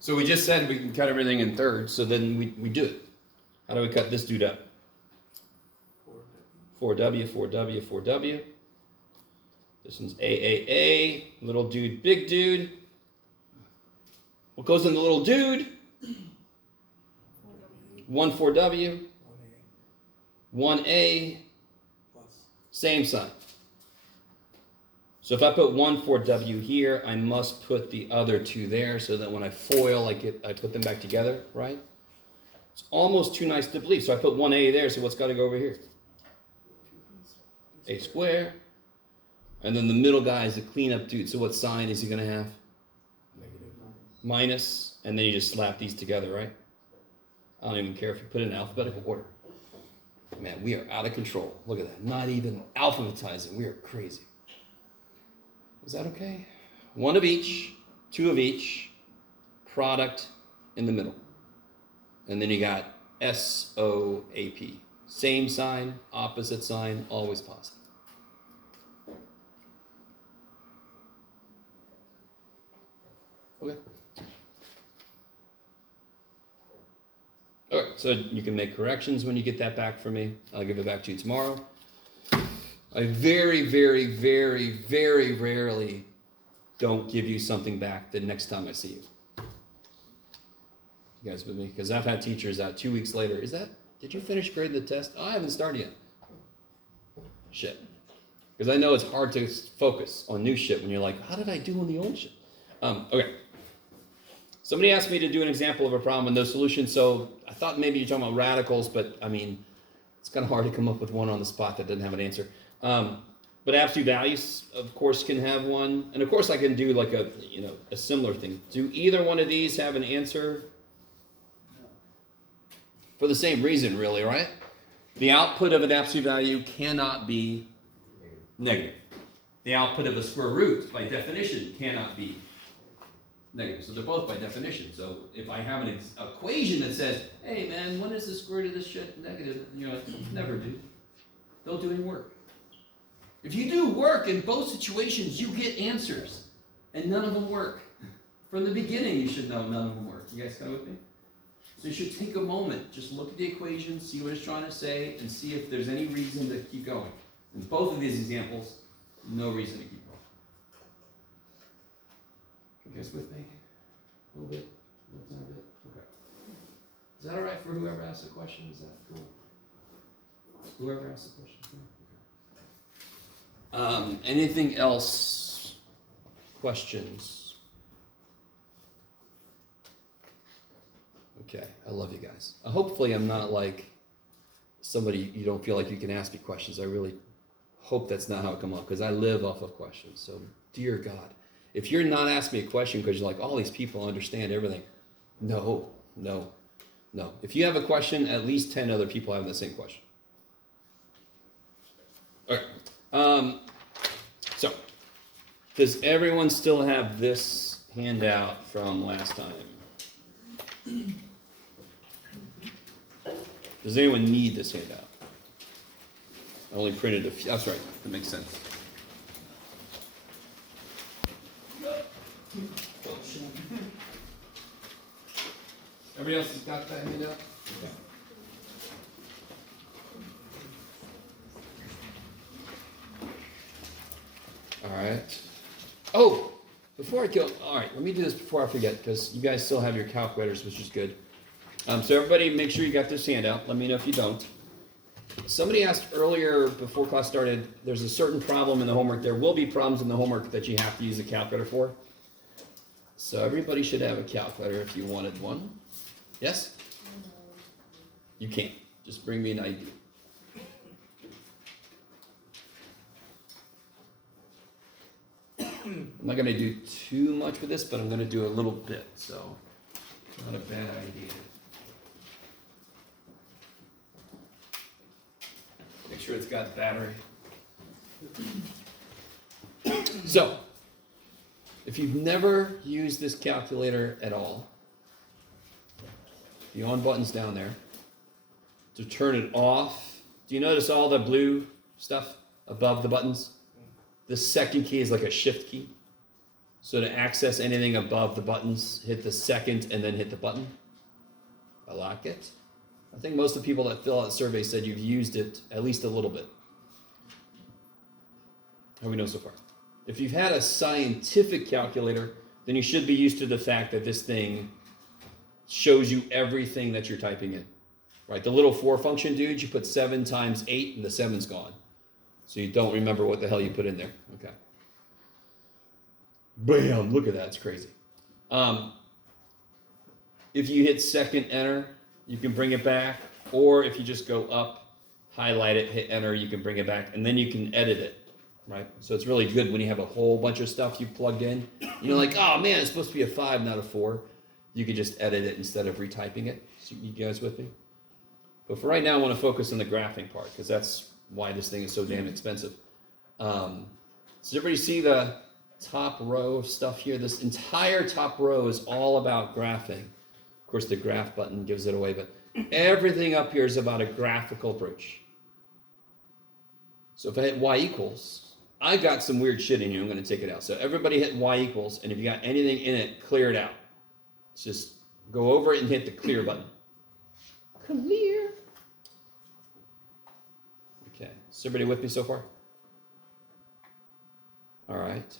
So we just said we can cut everything in thirds, so then we do it. How do we cut this dude up? 4W, 4W, 4W. This one's AAA, little dude, big dude. What goes in the little dude? 1 4W, 1A, same sign. So if I put 1 4W here, I must put the other two there so that when I FOIL, I put them back together, right? It's almost too nice to believe. So I put 1A there, so what's got to go over here? A square. And then the middle guy is the cleanup dude. So what sign is he going to have? Minus. And then you just slap these together, right? I don't even care if you put it in alphabetical order. Man, we are out of control. Look at that. Not even alphabetizing. We are crazy. Is that okay? 1 of each, 2 of each, product in the middle. And then you got SOAP. Same sign, opposite sign, always positive. Okay. All right, so you can make corrections when you get that back from me. I'll give it back to you tomorrow. I very, very, very, very rarely don't give you something back the next time I see you. You guys with me? Because I've had teachers out 2 weeks later. Did you finish grading the test? Oh, I haven't started yet. Shit. Because I know it's hard to focus on new shit when you're like, how did I do on the old shit? Okay. Somebody asked me to do an example of a problem with no solution, so I thought maybe you're talking about radicals, but I mean, it's kind of hard to come up with one on the spot that doesn't have an answer. But absolute values, of course, can have one. And of course, I can do like a similar thing. Do either one of these have an answer? For the same reason, really, right? The output of an absolute value cannot be negative. The output of a square root, by definition, cannot be negative. So they're both by definition. So if I have an equation that says, hey man, when is the square root of this shit negative? You're like, never do. Don't do any work. If you do work in both situations, you get answers. And none of them work. From the beginning, you should know none of them work. You guys come with me? So you should take a moment, just look at the equation, see what it's trying to say, and see if there's any reason to keep going. In both of these examples, no reason to keep going. You guys with me? A little bit? A little bit? Okay. Is that all right for whoever asked the question? Is that cool? Whoever asked the question? Okay. Anything else? Questions? Okay, I love you guys. Hopefully I'm not like somebody you don't feel like you can ask me questions. I really hope that's not how it come up, because I live off of questions. So, dear God, if you're not asking me a question because you're like, all these people understand everything, no. If you have a question, at least 10 other people have the same question. All right. So, does everyone still have this handout from last time? Does anyone need this handout? I only printed a few. That's right. That makes sense. Everybody else has got that handout? Okay. All right. Oh, before I go, all right, let me do this before I forget, because you guys still have your calculators, which is good. So everybody, make sure you got this handout. Let me know if you don't. Somebody asked earlier, before class started, there's a certain problem in the homework. There will be problems in the homework that you have to use a calculator for. So everybody should have a calculator if you wanted one. Yes? You can't. Just bring me an ID. I'm not going to do too much with this, but I'm going to do a little bit, so it's not a bad idea. Make sure it's got battery. So, if you've never used this calculator at all, the on button's down there. To turn it off, do you notice all the blue stuff above the buttons? The second key is like a shift key. So to access anything above the buttons, hit the second and then hit the button. I like it. I think most of the people that fill out the survey said you've used it at least a little bit. How do we know so far? If you've had a scientific calculator, then you should be used to the fact that this thing shows you everything that you're typing in. Right? The little for function dude, you put 7 times 8 and the 7's gone. So you don't remember what the hell you put in there. Okay. Bam, look at that, it's crazy. If you hit second enter, you can bring it back, or if you just go up, highlight it, hit enter, you can bring it back, and then you can edit it, right? So it's really good when you have a whole bunch of stuff you plugged in. You're like, oh man, it's supposed to be a 5, not a 4. You can just edit it instead of retyping it. So you guys with me? But for right now, I want to focus on the graphing part, because that's why this thing is so damn expensive. Does everybody see the top row of stuff here? This entire top row is all about graphing. Of course, the graph button gives it away, but everything up here is about a graphical approach. So if I hit y equals, I got some weird shit in here. I'm going to take it out. So everybody hit y equals, and if you got anything in it, clear it out. Just go over it and hit the clear button. Clear. Okay, is everybody with me so far? All right.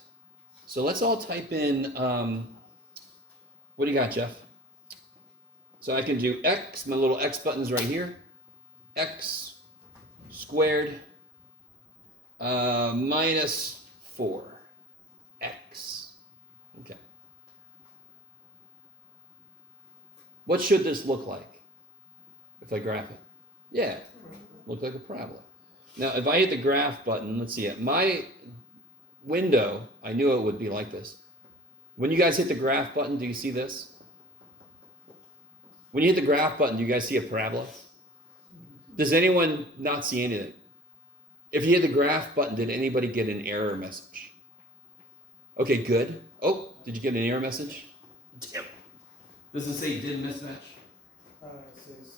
So let's all type in, what do you got, Jeff? So I can do x, my little x button's right here. X squared minus 4. X. Okay. What should this look like if I graph it? Yeah, look like a parabola. Now, if I hit the graph button, let's see it. My window, I knew it would be like this. When you guys hit the graph button, do you see this? When you hit the graph button, do you guys see a parabola? Does anyone not see anything? If you hit the graph button, did anybody get an error message? Okay, good. Oh, did you get an error message? Damn. Does it say did mismatch? It says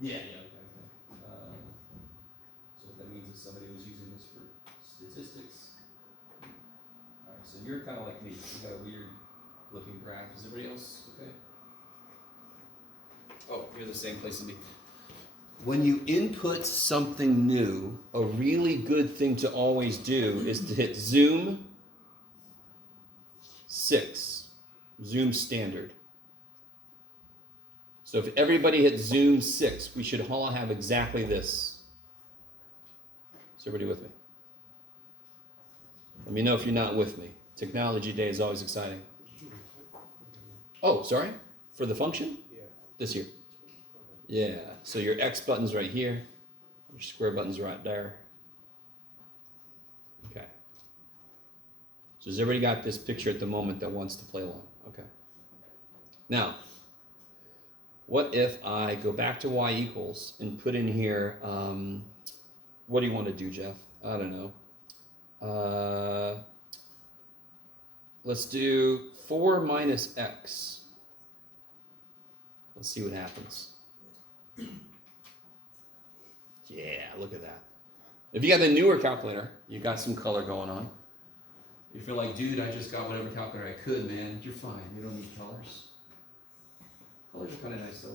Yeah. So that means that somebody was using this for statistics. All right, so you're kind of like me. You got a weird looking graph. Is everybody else okay? Oh, you're the same place as me. When you input something new, a really good thing to always do is to hit zoom 6, zoom standard. So if everybody hit zoom 6, we should all have exactly this. Is everybody with me? Let me know if you're not with me. Technology day is always exciting. Oh, sorry? For the function? Yeah. This here. Yeah. So your X button's right here. Your square button's right there. Okay. So has everybody got this picture at the moment that wants to play along? Okay. Now, what if I go back to y equals and put in here, what do you want to do, Jeff? I don't know. Let's do 4 minus x. Let's see what happens. Yeah, look at that. If you got the newer calculator, you got some color going on. You feel like, dude, I just got whatever calculator I could, man. You're fine. You don't need colors. Colors are kind of nice, though.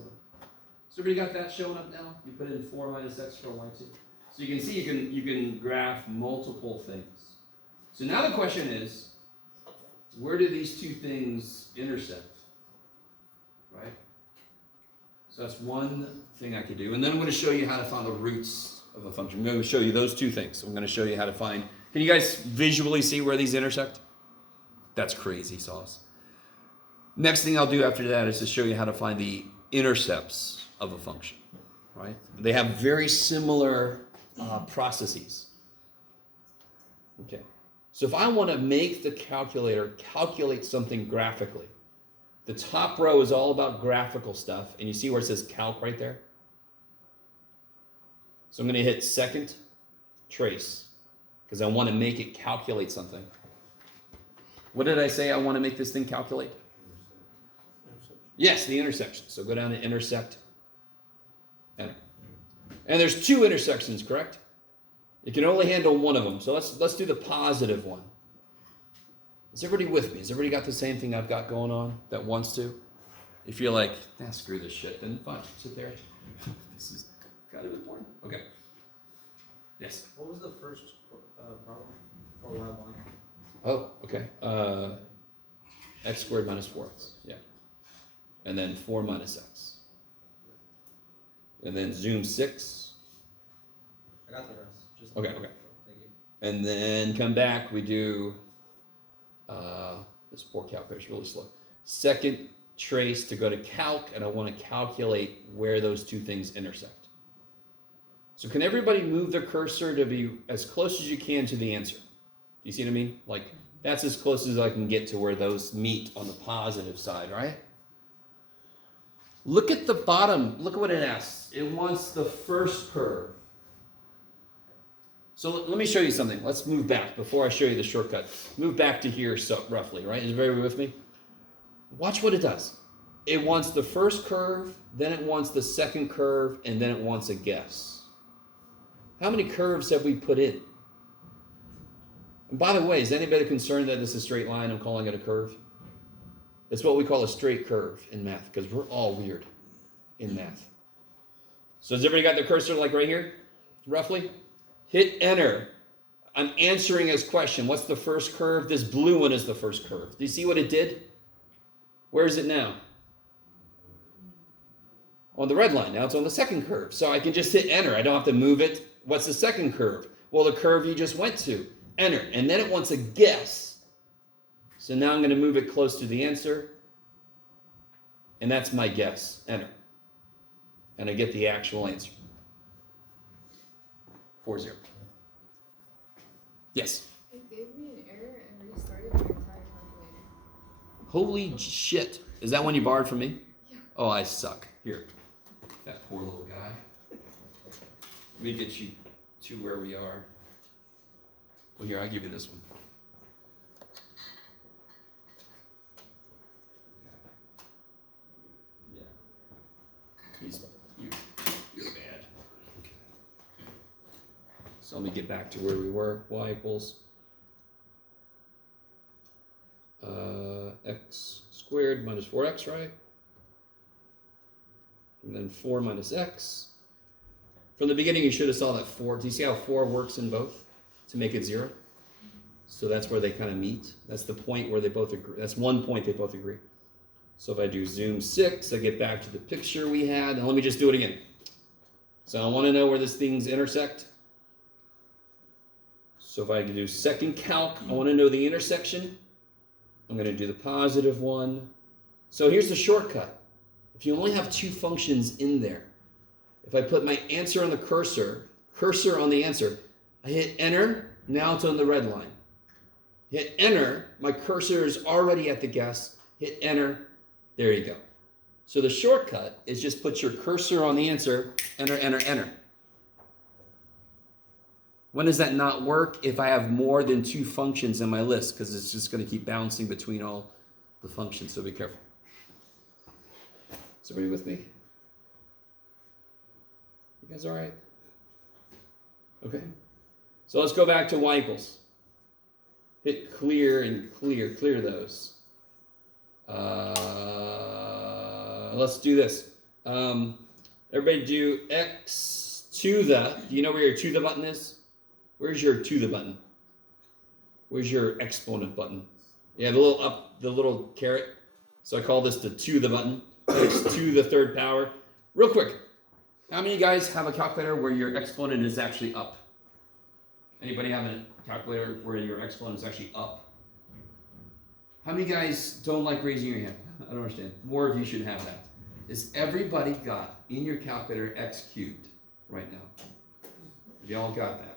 So everybody got that showing up now? You put in 4 minus x for y2. So you can see you can graph multiple things. So now the question is, where do these two things intersect? Right? So that's one thing I could do. And then I'm going to show you how to find the roots of a function. I'm going to show you those two things. I'm going to show you how to find. Can you guys visually see where these intersect? That's crazy sauce. Next thing I'll do after that is to show you how to find the intercepts of a function. Right? They have very similar processes. Okay. So if I want to make the calculator calculate something graphically, the top row is all about graphical stuff, and you see where it says calc right there? So I'm going to hit second trace, because I want to make it calculate something. What did I say I want to make this thing calculate? Yes, the intersection. So go down to intersect, enter. And there's 2 intersections, correct? You can only handle one of them. So let's do the positive one. Is everybody with me? Has everybody got the same thing I've got going on that wants to? If you're like, nah, screw this shit, then fine, sit there. This is kind of important. Okay. Yes. What was the first problem? Or line one? Oh, okay. X squared minus 4x. Yeah. And then 4 minus x. And then zoom 6. I got the rest. Just Okay. Thank you. And then come back, we do, this poor calculator is really slow. Second trace to go to calc, and I want to calculate where those two things intersect. So can everybody move their cursor to be as close as you can to the answer? Do you see what I mean? Like, that's as close as I can get to where those meet on the positive side, right? Look at the bottom. Look at what it asks. It wants the first curve. So let me show you something. Let's move back before I show you the shortcut. Move back to here, so roughly, right? Is everybody with me? Watch what it does. It wants the first curve, then it wants the second curve, and then it wants a guess. How many curves have we put in? And by the way, is anybody concerned that this is a straight line? I'm calling it a curve. It's what we call a straight curve in math, because we're all weird in math. So has everybody got their cursor like right here, roughly? Hit enter. I'm answering his question. What's the first curve? This blue one is the first curve. Do you see what it did? Where is it now? On the red line. Now it's on the second curve. So I can just hit enter. I don't have to move it. What's the second curve? Well, the curve you just went to. Enter. And then it wants a guess. So now I'm going to move it close to the answer. And that's my guess. Enter. And I get the actual answer. 4-0. Yes? It gave me an error and restarted my entire calculator. Holy shit. Is that one you borrowed from me? Yeah. Oh, I suck. Here. That poor little guy. Let me get you to where we are. Well, here, I'll give you this one. Yeah. You're bad. Okay. So let me get back to where we were. Y equals x squared minus 4x, right? And then 4 minus x. From the beginning, you should have saw that 4. Do you see how 4 works in both to make it 0? So that's where they kind of meet. That's the point where they both agree. That's one point they both agree. So if I do zoom 6, I get back to the picture we had. Now let me just do it again. So I want to know where these things intersect. So if I do second calc, I want to know the intersection. I'm going to do the positive one. So here's the shortcut. If you only have two functions in there, if I put my answer on the cursor on the answer, I hit enter, now it's on the red line. Hit enter, my cursor is already at the guess, hit enter, there you go. So the shortcut is just put your cursor on the answer, enter, enter, enter. When does that not work? If I have more than two functions in my list, because it's just going to keep bouncing between all the functions, so be careful. Is everybody with me? You guys all right? Okay. So let's go back to y equals. Hit clear and clear those. Let's do this. Everybody do x to the, do you know where your to the button is? Where's your to the button? Where's your exponent button? Yeah, the little up, the little caret. So I call this the to the button. X to the third power. Real quick, how many of you guys have a calculator where your exponent is actually up? Anybody have a calculator where your exponent is actually up? How many guys don't like raising your hand? I don't understand. More of you should have that. Is everybody got in your calculator x cubed right now? Have you all got that?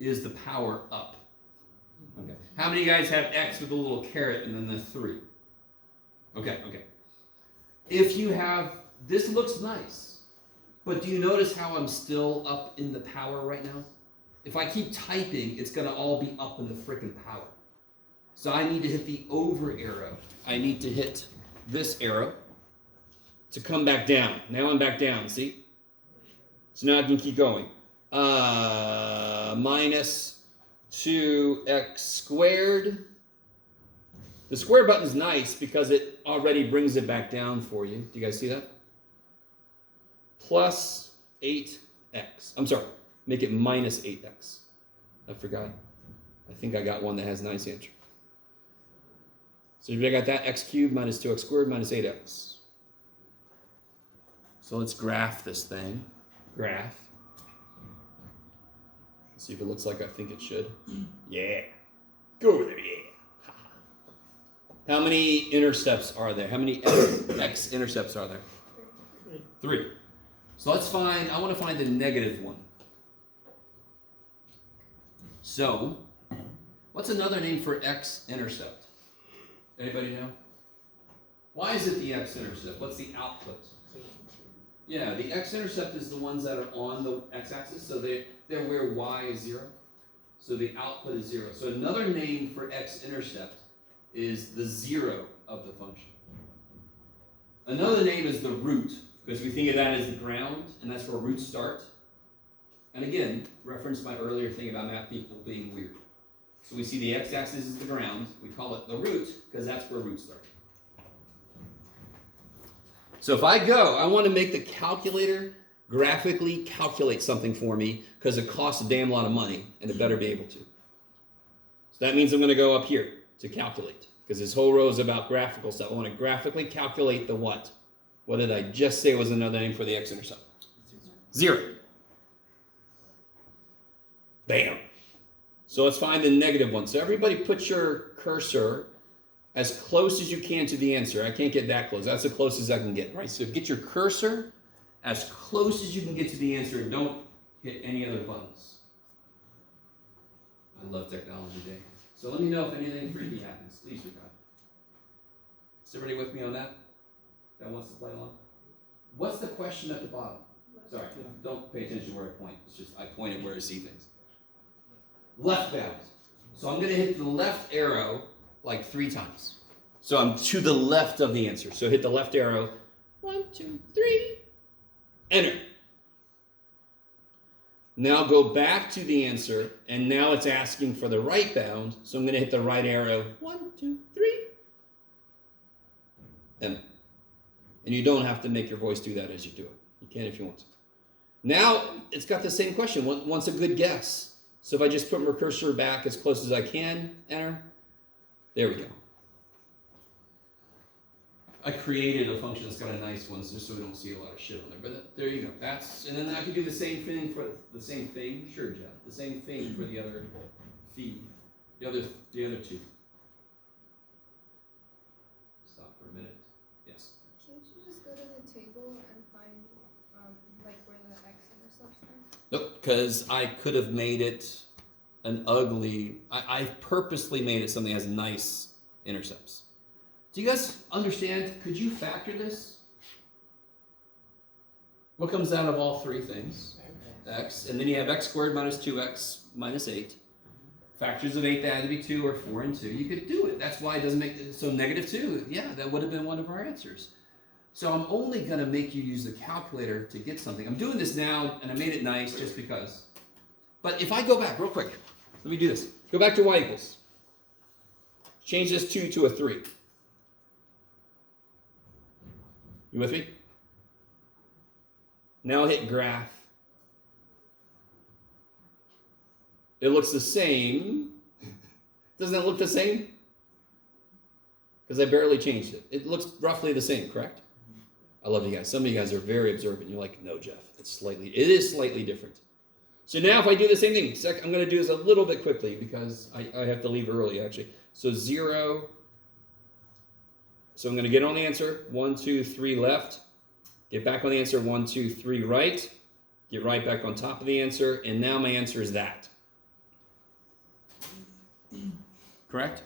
Is the power up? Okay. How many guys have x with a little caret and then the 3? Okay. If you have, this looks nice, but do you notice how I'm still up in the power right now? If I keep typing, it's going to all be up in the frickin' power. So I need to hit the over arrow. I need to hit this arrow to come back down. Now I'm back down, see? So now I can keep going. Minus 2x squared The square button's nice because it already brings it back down for you. Do you guys see that? Plus 8x. I'm sorry, make it minus 8x. I forgot. I think I got one that has a nice answer. So I got that, x cubed minus 2x squared minus 8x. So let's graph this thing. Graph. See if it looks like I think it should. Yeah. Go over there, yeah. How many intercepts are there? How many x intercepts are there? 3. So let's find, I want to find the negative one. So, what's another name for x-intercept? Anybody know? Why is it the x-intercept? What's the output? Yeah, the x-intercept is the ones that are on the x-axis, so they're where y is 0. So the output is 0. So another name for x-intercept is the 0 of the function. Another name is the root, because we think of that as the ground, and that's where roots start. And again, reference my earlier thing about math people being weird. So we see the x-axis is the ground. We call it the root because that's where roots start. So if I go, I want to make the calculator graphically calculate something for me because it costs a damn lot of money and it better be able to. So that means I'm going to go up here to calculate because this whole row is about graphical stuff. I want to graphically calculate the what? What did I just say was another name for the x-intercept? 0. Bam. So let's find the negative one. So everybody put your cursor as close as you can to the answer. I can't get that close. That's the closest I can get, right? So get your cursor as close as you can get to the answer and don't hit any other buttons. I love Technology Day. So let me know if anything freaky happens. Please be kind. Is everybody with me on that? That wants to play along? What's the question at the bottom? Sorry, don't pay attention to where I point. It's just I point at where I see things. Left bound. So I'm going to hit the left arrow like 3 times. So I'm to the left of the answer. So hit the left arrow. 1, 2, 3. Enter. Now go back to the answer, and now it's asking for the right bound. So I'm going to hit the right arrow. 1, 2, 3. Enter. And you don't have to make your voice do that as you do it. You can if you want to. Now it's got the same question. Wants a good guess. So if I just put my cursor back as close as I can, enter. There we go. I created a function that's got a nice one just so we don't see a lot of shit on there. But there you go. And then I could do the same thing for the same thing. Sure, Jeff. The same thing for the other feed. The other 2. Stop for a minute. Yes. Can't you just go to the table and find like where the x-intercepts are? Nope, because I could have made it an ugly. I purposely made it something that has nice intercepts. Do you guys understand? Could you factor this? What comes out of all 3 things? X. And then you have x squared minus 2x minus 8. Factors of 8 that had to be 2 or 4 and 2. You could do it. That's why it doesn't make it. So negative 2. Yeah, that would have been one of our answers. So I'm only going to make you use the calculator to get something. I'm doing this now, and I made it nice just because. But if I go back real quick, let me do this. Go back to y equals. Change this 2 to a 3. You with me? Now hit graph. It looks the same. Doesn't it look the same? Because I barely changed it. It looks roughly the same, correct? I love you guys. Some of you guys are very observant. You're like, no, Jeff, it is slightly different. So now if I do the same thing, I'm going to do this a little bit quickly because I have to leave early, actually. So 0. So I'm going to get on the answer. 1, 2, 3 left. Get back on the answer. 1, 2, 3 right. Get right back on top of the answer. And now my answer is that. Correct?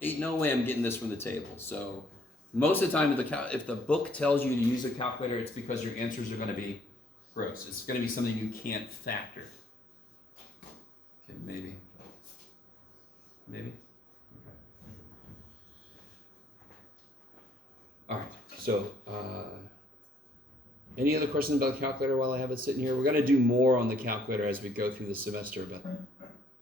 Ain't no way I'm getting this from the table. So most of the time, if the book tells you to use a calculator, it's because your answers are going to be gross. It's going to be something you can't factor. Okay, maybe. Maybe? Okay. All right, so any other questions about the calculator while I have it sitting here? We're going to do more on the calculator as we go through the semester, but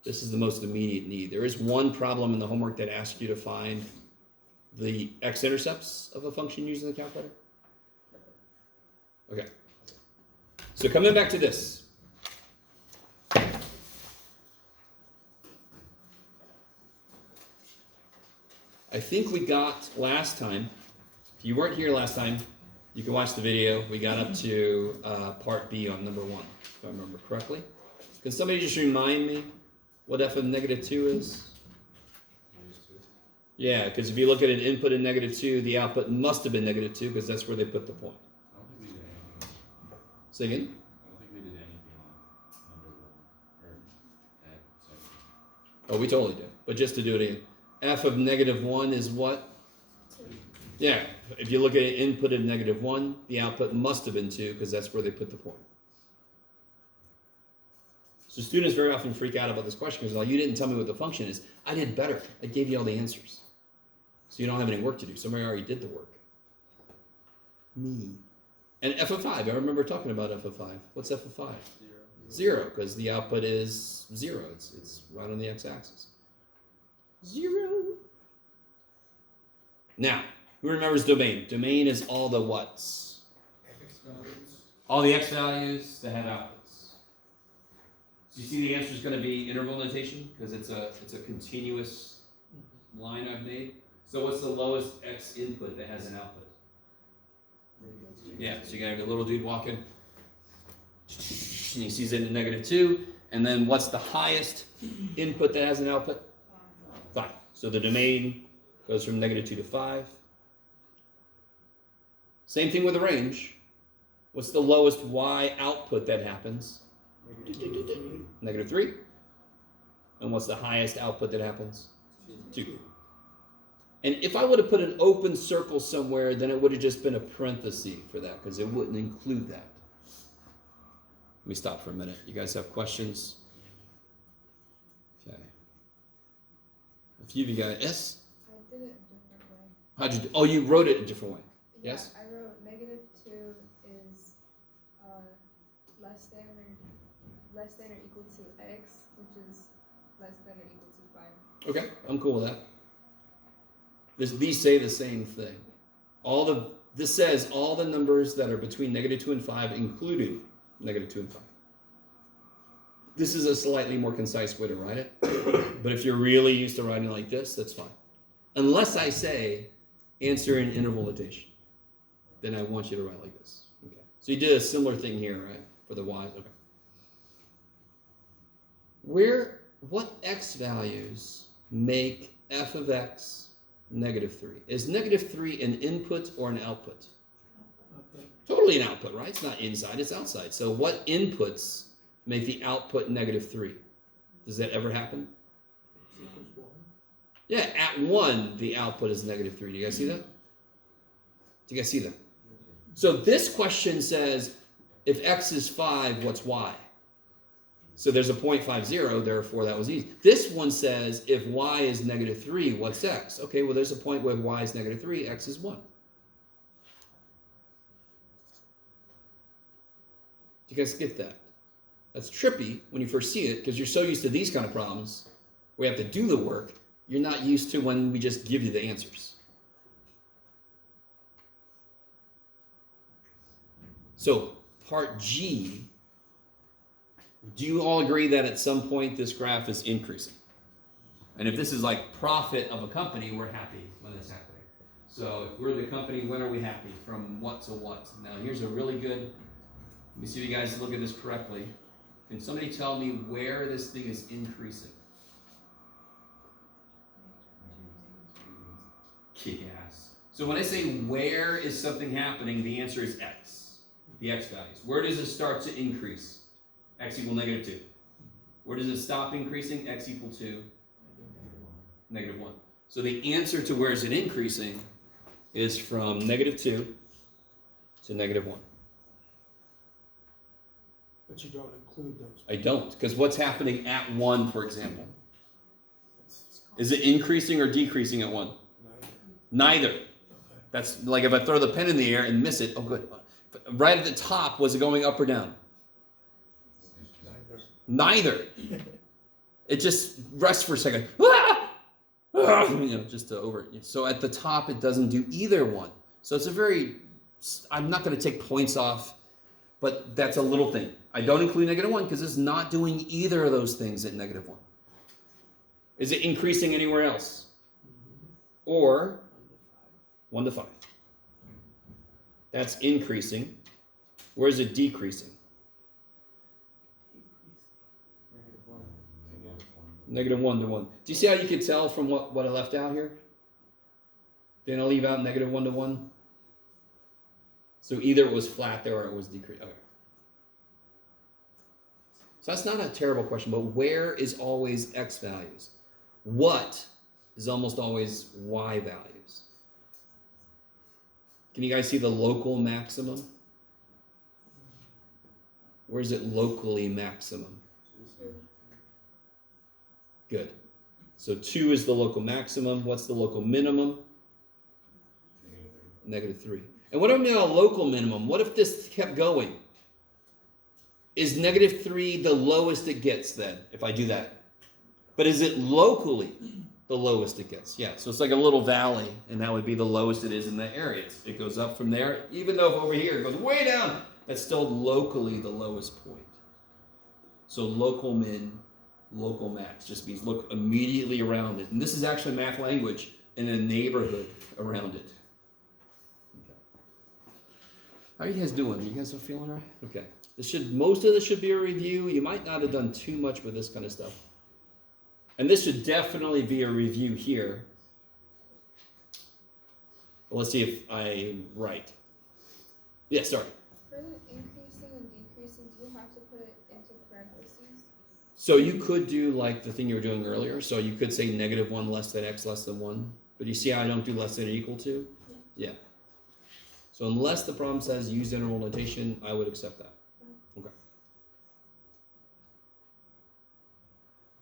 This is the most immediate need. There is one problem in the homework that asks you to find the x-intercepts of a function using the calculator. Okay. So coming back to this. I think we got last time, if you weren't here last time, you can watch the video. We got up to part B on number 1, if I remember correctly. Can somebody just remind me what f of negative 2 is? Yeah, because if you look at an input in negative 2, the output must have been negative 2 because that's where they put the point. I don't think we did anything. Say again? I don't think we did anything on number 1 or that section. Oh, we totally did. But just to do it again. F of negative 1 is what? 2. Yeah, if you look at an input of negative 1, the output must have been 2 because that's where they put the point. So students very often freak out about this question because, well, you didn't tell me what the function is. I did better. I gave you all the answers. So you don't have any work to do. Somebody already did the work. Me. And f of 5, I remember talking about f of 5. What's f of 5? 0, because the output is 0. It's right on the x-axis. 0. Now, who remembers domain? Domain is all the whats? All the x values that have outputs. So you see the answer is going to be interval notation because it's a continuous line I've made. So what's the lowest x input that has an output? Yeah, so you got a little dude walking, and he sees it in negative 2, and then what's the highest input that has an output? 5. So the domain goes from negative 2 to 5. Same thing with the range. What's the lowest y output that happens? Negative 3. And what's the highest output that happens? 2. And if I would have put an open circle somewhere, then it would have just been a parenthesis for that, because it wouldn't include that. Let me stop for a minute. You guys have questions? Okay. A few of you guys, yes? I did it a different way. How'd you do? Oh, you wrote it a different way. Yes? Yeah, I wrote negative 2 is less than or equal to x, which is less than or equal to 5. Okay, I'm cool with that. These say the same thing. This says all the numbers that are between negative 2 and 5, including negative 2 and 5. This is a slightly more concise way to write it. But if you're really used to writing like this, that's fine. Unless I say answer in interval notation, then I want you to write like this. Okay. So you did a similar thing here, right? For the y's. Okay. What x values make f of x negative 3? Is negative 3 an input or an output? Totally an output, right? It's not inside, it's outside. So what inputs make the output negative 3? Does that ever happen? Yeah, at 1, the output is negative 3. Do you guys see that? Do you guys see that? So this question says, if x is 5, what's y? So there's a 0.50, therefore that was easy. This one says, if y is negative 3, what's x? Okay, well there's a point where y is negative 3, x is 1. Do you guys get that? That's trippy when you first see it, because you're so used to these kind of problems, where you have to do the work, you're not used to when we just give you the answers. So, part G, do you all agree that at some point this graph is increasing? And if this is like profit of a company, we're happy when it's happening. So if we're the company, when are we happy? From what to what? Now here's a really good, let me see if you guys look at this correctly. Can somebody tell me where this thing is increasing? Kick-ass. So when I say where is something happening, the answer is x, the x values. Where does it start to increase? X equal negative 2. Where does it stop increasing? X equal to negative 1. So the answer to where is it increasing is from negative 2 to negative 1. But you don't include those. I don't, because what's happening at 1, for example? Is it increasing or decreasing at 1? Neither. Okay. That's like if I throw the pen in the air and miss it, oh good. Right at the top, was it going up or down? Neither. Neither. It just rests for a second. Ah! Ah! Just to over. So at the top, it doesn't do either one. So it's a very. I'm not going to take points off, but that's a little thing. I don't include -1 because it's not doing either of those things at -1. Is it increasing anywhere else? Or 1 to 5. That's increasing. Where is it decreasing? -1 to 1. Do you see how you could tell from what I left out here? Didn't I leave out -1 to 1? So either it was flat there or it was decreased. Okay. So that's not a terrible question, but where is always x values? What is almost always y values? Can you guys see the local maximum? Where is it locally maximum? Good. So 2 is the local maximum. What's the local minimum? -3. And what if now a local minimum? What if this kept going? Is -3 the lowest it gets then, if I do that? But is it locally the lowest it gets? Yeah, so it's like a little valley, and that would be the lowest it is in that area. It goes up from there, even though over here it goes way down, that's still locally the lowest point. So local min, local max just means look immediately around it. And this is actually math language in a neighborhood around it. Okay. How are you guys doing? You guys are feeling all right? Okay. Most of this should be a review. You might not have done too much with this kind of stuff. And this should definitely be a review here. Well, let's see if I'm right. Yeah, sorry. For the increasing and decreasing, do you have to put it into parentheses? So you could do like the thing you were doing earlier. So you could say -1 less than x less than 1. But you see how I don't do less than or equal to? Yeah. So unless the problem says use interval notation, I would accept that. Okay.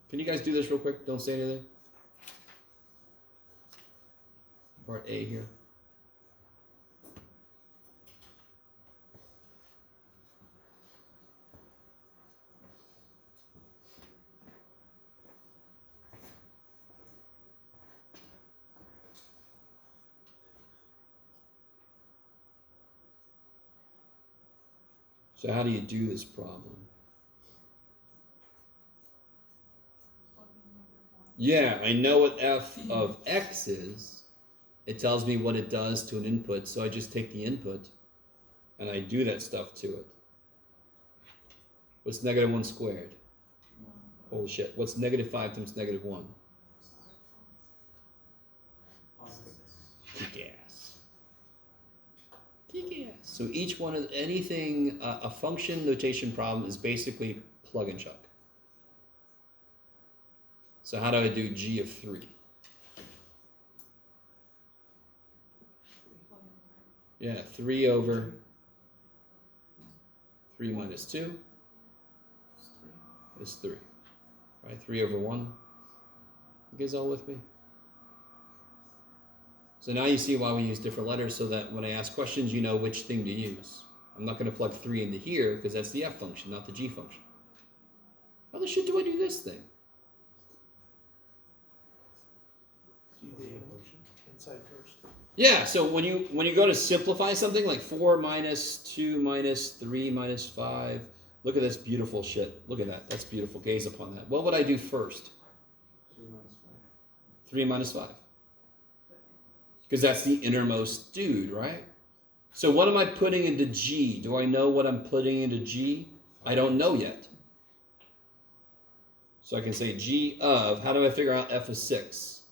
Can you guys do this real quick? Don't say anything. Part A here. So how do you do this problem? Yeah, I know what f of x is. It tells me what it does to an input, so I just take the input and I do that stuff to it. What's -1 squared? Holy shit. What's -5 times -1? Kick ass. Kick ass. So each one of anything, a function notation problem is basically plug and chug. So how do I do g of 3? Yeah, 3 over 3 minus 2 is 3. Right, 3 over 1. You guys all with me? So now you see why we use different letters so that when I ask questions, you know which thing to use. I'm not going to plug 3 into here because that's the f function, not the g function. How the shit do I do this thing? Inside first. Yeah, so when you go to simplify something like 4 minus 2 minus 3 minus 5, look at this beautiful shit. Look at that. That's beautiful. Gaze upon that. What would I do first? 3 minus 5. Because that's the innermost dude, right? So what am I putting into G? Do I know what I'm putting into G? I don't know yet. So I can say G of, how do I figure out f of 6?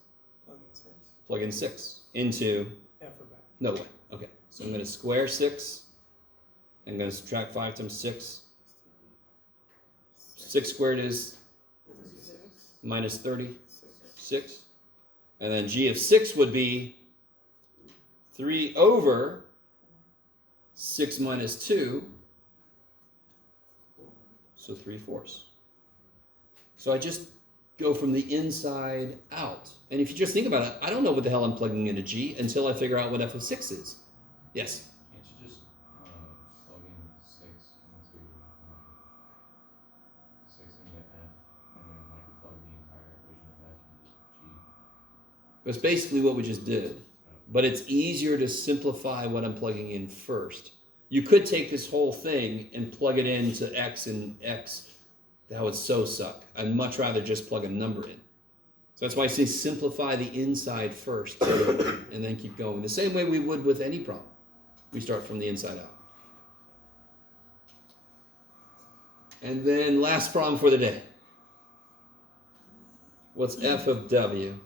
Plug in 6 into, F of that. no way. Okay, so I'm going to square 6. I'm going to subtract 5 times 6. 6 squared is minus 36. And then G of 6 would be 3 over 6 minus 2. So 3/4. So I just go from the inside out. And if you just think about it, I don't know what the hell I'm plugging into G until I figure out what f of 6 is. Yes? Can't you just plug in 6 into 6 into f, and then like plug the That's basically what we just did. But it's easier to simplify what I'm plugging in first. You could take this whole thing and plug it into X and X. That would so suck. I'd much rather just plug a number in. So that's why I say simplify the inside first and then keep going. The same way we would with any problem. We start from the inside out. And then last problem for the day. What's f of w?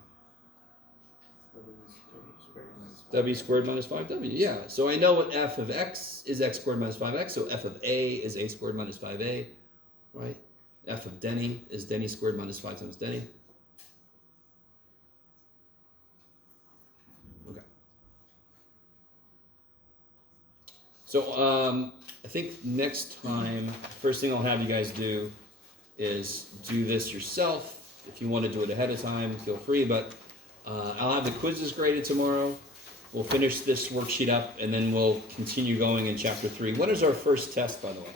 W squared minus 5w. Yeah, so I know what f of x is x squared minus 5x, so f of a is a squared minus 5a, right? F of Denny is Denny squared minus 5 times Denny. Okay. So I think next time, first thing I'll have you guys do is do this yourself. If you want to do it ahead of time, feel free, but I'll have the quizzes graded tomorrow. We'll finish this worksheet up, and then we'll continue going in chapter 3. What is our first test, by the way?